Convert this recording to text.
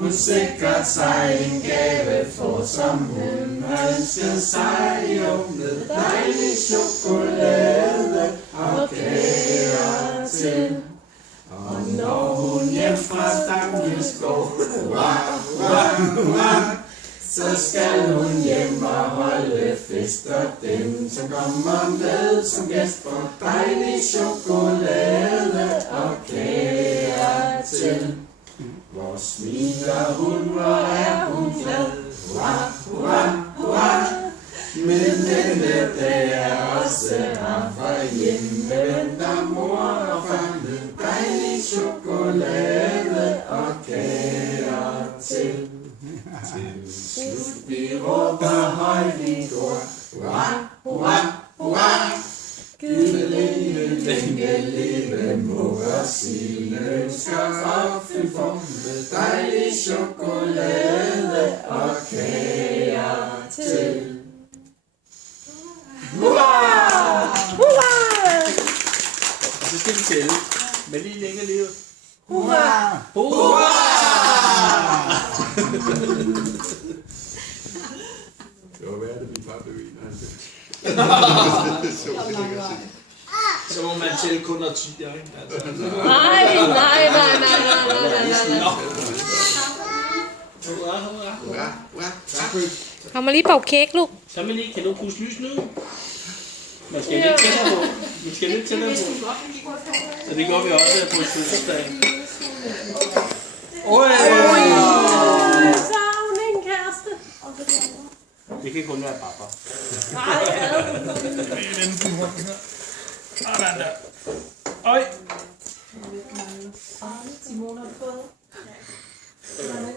Hun sikrer sig en gave for, som hun ønsker sig. Med dejlig chokolade og kager til. Og når hun hjem fra Stangelskov, så skal hun hjem og holde fest, og dem, som kommer med som gæst, får dejlig chokolade og kager til. Hvor smiler hun, hvor er hun glad, men denne dag er også her, for hjemme venter mor og far med dejlig chokolade og kager til. Til slut vi råber højt i går, Gud længe leve mor og sine ønsker opfyldt for, med dejlig chokolade og kager til. Hurra! Og så skal vi tælle. Men lige længe leve. Hurra! Hurra! Det var værd, at min far blev 91. Så må man tælle kun når 10, ikke? Altså. Nej. Har man lige bagt kage, Luke? Så man lige, kan du puste lys nu? Man skal lidt tættere på. Man skal lidt tættere på. Så det går vi også på fødselsdag. Oj! Savning, kæreste. Det kan kun være pappa. Sådan der. Øj! Simone har fået. Sådan.